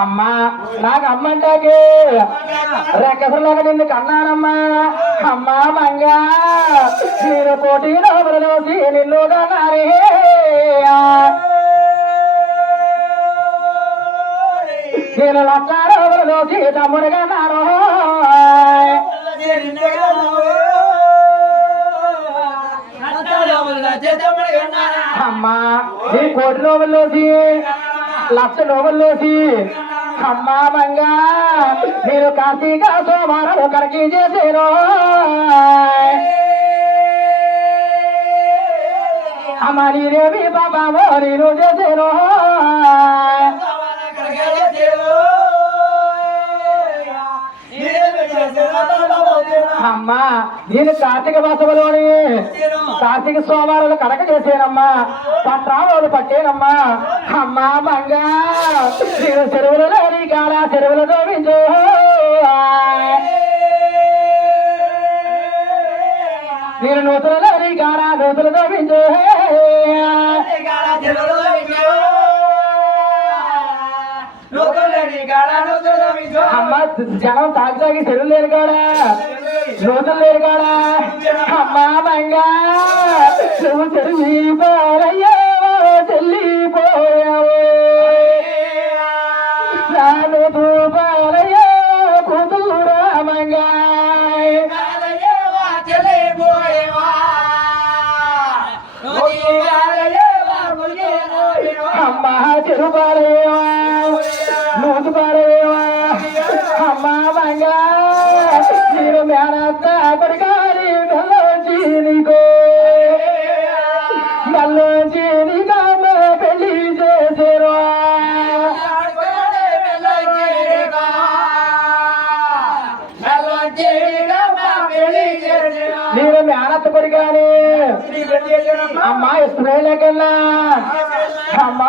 అమ్మా నాకు అమ్మంటాకి రెక్కసలాగా నిన్ను కన్నానమ్మా అమ్మా మంగా నేను కోటి లోపలలోసి నిన్ను కన్నారే నేను లక్ష లోపలలోసి తమ్ముడు కన్నాను అమ్మా నీ కోటి లోపలలోసి లక్ష లోపలలోసి అమ్మా మంగా నేను కార్తీక సోమవారం ఒకరికి చేసేను అమ్మ నీరేమి బాబామో నేను చేసేను అమ్మా నేను కార్తీక మాసంలోని కార్తీక సోమవారాలు కడక చేసేనమ్మా పట్రాలు పట్టేనమ్మా అమ్మా మంగా నేను చెరువులలో కాడ చెరువులు తోమించు నేను నూతులలో కాడ నూతులు తోమించు అమ్మ జనం తాగి తాగి చెరువులు లేరు కాడా నూతులు లేరు కాడా అమ్మా మంగా నువ్వు చెరువుపోయావో చెల్లిపోయావు నాను తూపాలయ్యో కూతురా మంగా అమ్మా చెరువు పారేవా నూతు పారేవా అమ్మా మంగా నేను మేనత్త పడిగారి మెల్లోంచి నీకో మెల్లోంచి నీకమ్మ పెళ్లి చేసేరు నేను మేనత్త పడిగాని అమ్మా ఇష్టమే లేకన్నా అమ్మా